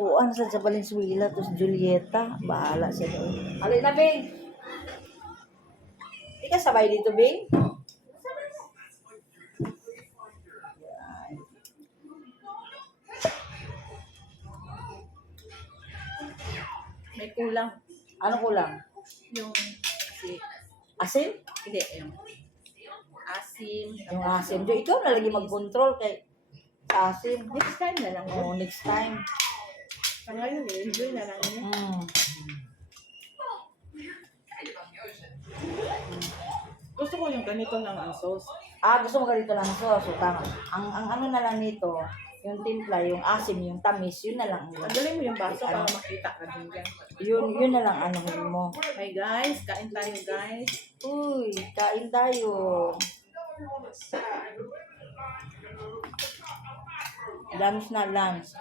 Tuan sa Valenzuela to si Julieta. Bahala siya doon. Alin na, Bing? Hindi ka sabay dito, Bing? May kulang. Ano kulang? Yung Asin? hindi, yung asim. Yung asin. Di, ikaw na lagi mag-control kay sa asin. Next time na lang. Oo, next time. Sa ngayon, enjoy na lang niya. Gusto ko yung ganito lang ang sauce. Gusto mo ganito lang sauce. So, tama. Ang ano na lang nito, yung timpla, yung asim, yung tamis, yun na lang. Tanggalin mo yung baso para makita ka din dyan. Yun na lang ano mo. Hey guys, kain tayo guys. Uy, kain tayo. Lunch na lunch.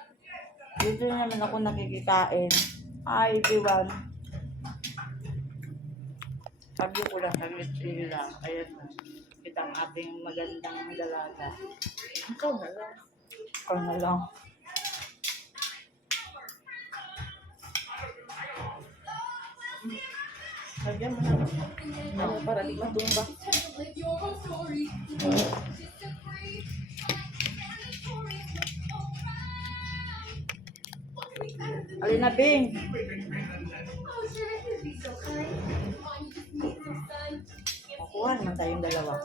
Dito na naman ako nakikikain. Hi everyone. Sabi ko lang kami sila. Ayan na. Kita ang ating magandang dalaga. Ikaw na lang. Ikaw na lang. Lagyan mo na. Ano, para di matumba. Alin na, Bing? Makuha naman tayong dalawa.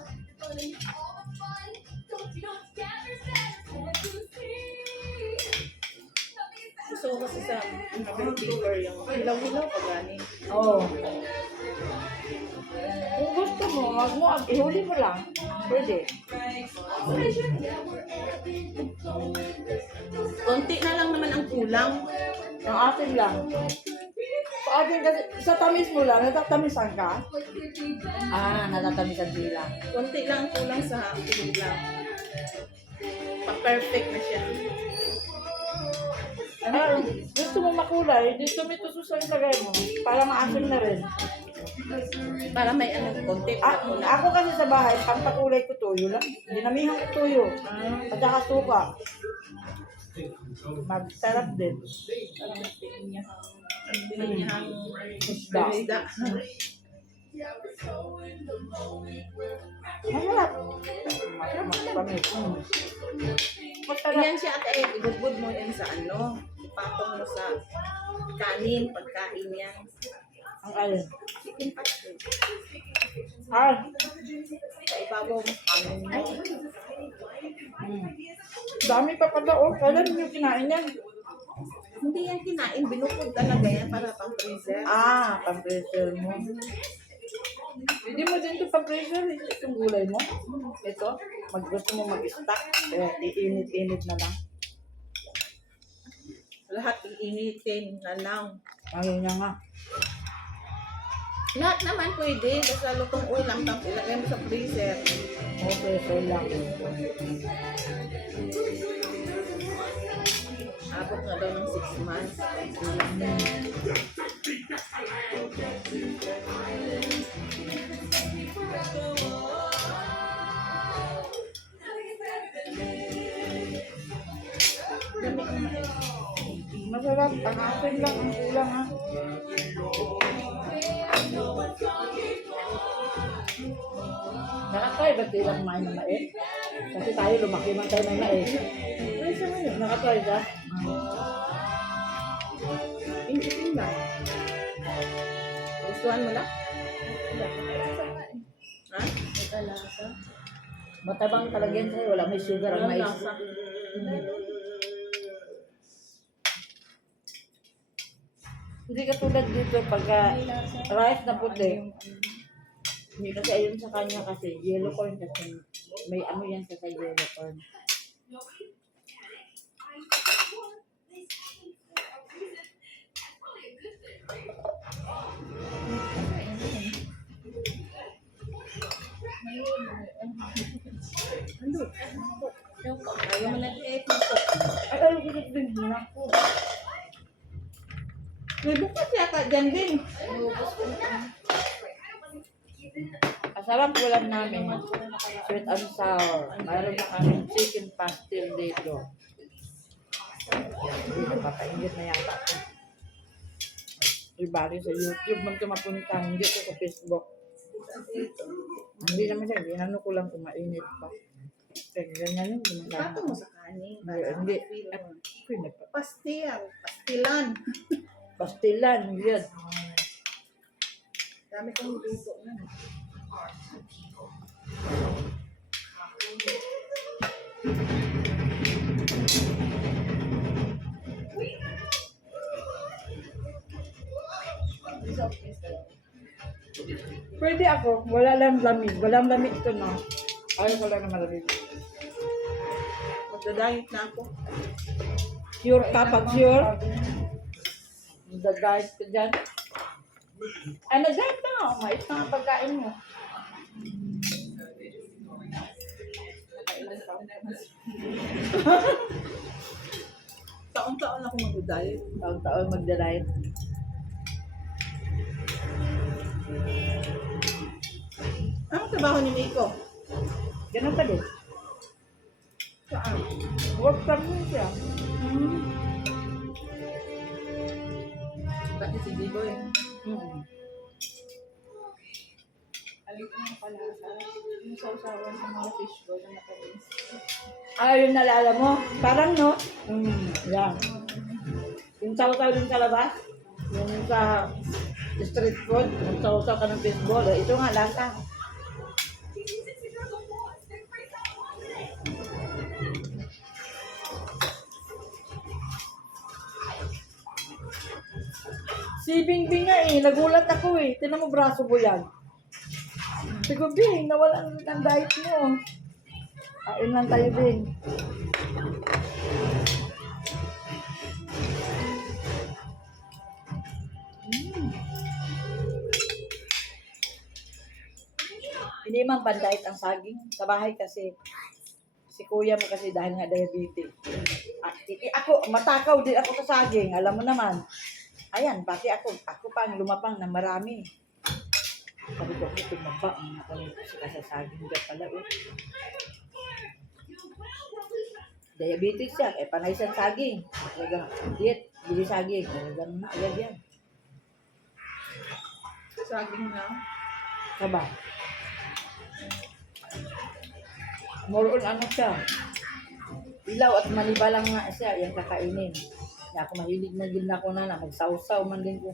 Gusto ko kasi sa paper yung hilaw-hilaw pa gani. Oo. Kung gusto mo, wag mo, ihuli mo lang. Pwede. Konti na lang naman ang kulang. Ang atin lang. Sa atin kasi, sa tamis mo lang, natatamisan ka? Natatamisan sila. Konti lang ang kulang sa kulang. Pa-perfect na siya. Gusto mo makulay, dito may tususan lagay mo. Para maasim na rin. Para may konti pa kulang. Ako kasi sa bahay, pampakulay ko tuyo lang. Dinamihan ko tuyo. At saka suka. Magsarap din. Pinanyahang Isda. isda. Masarap. Masarap. Masarap. Yan siya at ibudbud mo yan sa ano. Ipatong mo sa kanin, pagkain yan. Ang alin. Chicken pastel. Sa ibabaw mo kanin mo. Dami pa pala. Kailan niyo kinain yan? Hindi yan kinain, binukod talaga yan para pang freezer. Pang-pressure mo. Hindi mo din ito pang-pressure. Itong gulay mo. Ito. Gusto mo mag-stack. Kaya iinit-init na lang. Lahat iinitin na lang. Ayun na nga. Lahat naman pwede, basta lutong ulam, tapos ilagay mo sa freezer. Okay, so lang. Abot na daw ng 6 months. Masarap. Ang asin lang. Ang kulang ha. Nakatry ba tayo lang kumain ng mais? Kasi tayo lumaki man tayo ng mais. Ay, siya ngayon. Nakatry ka? Ingitin lang. Gustuhan mo lang? Ha? Ito lasa. Matabang talaga yan sa'yo. Wala may sugar ang mais. Lasa. Hindi katulad dito pagka rice na puti. Hindi kasi ayun sa kanya kasi yellow corn kasi may ano yan sa yellow corn. Ayaw mo nag-eat mo po. Ay, gusto din ako. May bukas yata dyan din. Masarap ulam namin. Sweet and sour. Mayroon na kami chicken pastel dito. Hindi ko papainggit na yata ako. Ibari sa YouTube man ito mapunta, hindi ko sa Facebook. Hindi naman siya, ginano ko lang kung mainit pa. Kaya ganyan yun, gumagana. Ipatong mo sa kanin. Hindi. Pwede pa. Pastilan. Pastilan, yun. Dami kong luto na. Pwede ako, wala lang lamig. Walang lamig ito, no? Ayaw ko lang na malamig. Magda-diet na ako. Sure ka, pag sure. Magda-diet ka dyan. Ay, nag-diet ka nga. Mais na nga pagkain mo. Taon-taon ako mag-diet. Taon-taon magda-diet. Anong trabaho ni Miko? Ganun pa din. Saan? Work from home siya. Bakit si Biboy? Alit mo pala sa yung sausawan sa mga fishbowl na matamis. Yung nalala mo? Parang no? Yan. Yung saw-saw din sa labas. Yung sa street food. Yung saw-saw ka ng baseball. Ito nga, lasa. Si Bingbing nga nagulat ako Tinan mo braso mo yan. Siguro, Bing, nawala ng diet mo. Kain lang tayo, Bing. Hindi man pandayet ang saging. Sa bahay kasi, si kuya mo kasi dahil nga diabetes. Ako, matakaw din ako sa saging. Alam mo naman. Ayan, pati ako pa ang lumapang na marami. Sabi ko, tumaba. Ako sa saging dyan pala. Diabetes siya. Panay siyang saging. Talagang, diet, bili saging. Talagang na, agad yan. Saging na. Saba. More on ano siya. Ilaw at maniba lang nga siya. Yung kakainin. Kaya ako mahilig man din ako na magsawsaw man din ko.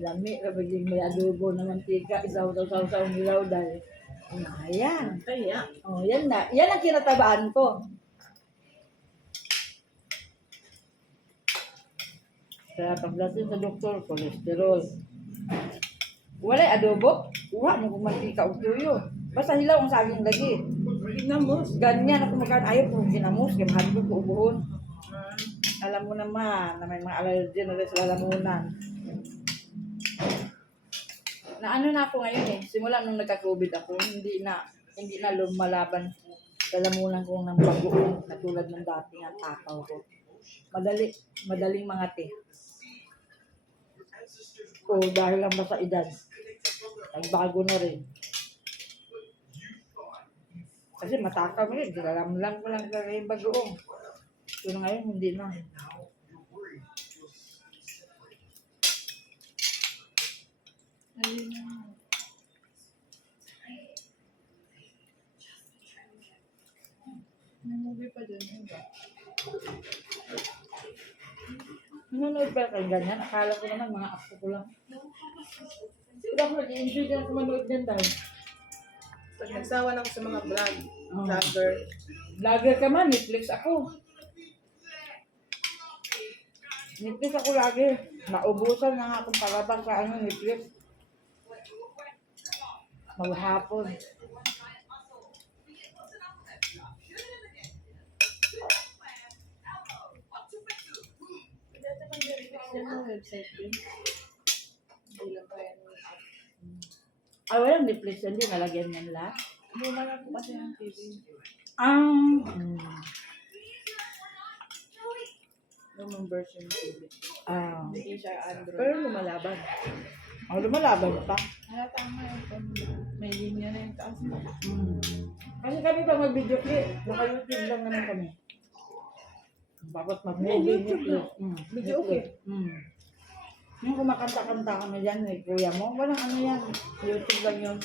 Lami, kapag may adobo na mantika, isaw-saw-saw nilaw dahil. Ayan. Kaya. Yan na. Yan ang kinatabaan ko. Kaya pagdating sa doktor, cholesterol. Wala adobo. Uha mo kung mantika o tuyo. Basta hilaw ang saging lagi. Ginamos. Ganyan ako magkaan. Ayaw ko ginamos. Gamahal ko ubuhon. Alam mo naman na may mga allergy na sa lalamunan. Na ano na ako ngayon Simula nung nagka-COVID ako, hindi na lumalaban lalamunan ko ng bagoong katulad ng dati ang takaw ko. Madaling mangati. O dahil lang ba sa edad. Nagbago na rin. Kasi matakaw mo yun. Dilalam ko lang yung bagoong. Pero ngayon, hindi na. Ayun na. May movie pa dun. Diba? Nanonood pa kayo ganyan? Akala ko naman mga apo ko lang. Pero ako nag-enjoy din ako manood yan daw. Pag nagsawa na ako sa mga vlog. Oh. Vlogger. Vlogger ka man, Netflix ako. Netflix ako lagi. Naubusan na nga akong palabang sa Netflix. Maghapon. Yan ang website din. Hindi lang pa yan. Walang Netflix yan, hindi nalagyan yan lahat. Luma lang po kasi ang TV. Lumang version ng TV. Hindi siya Android. Pero lumalaban. Lumalaban pa. Tama yun. May linya na yung taas mo. Kasi kami pag mag-video clip, naka-YouTube lang naman kami. Bakit mag-movie YouTube Video okay. Yung kumakanta-kanta kami dyan, eh, kuya mo, walang ano yan. YouTube lang yun.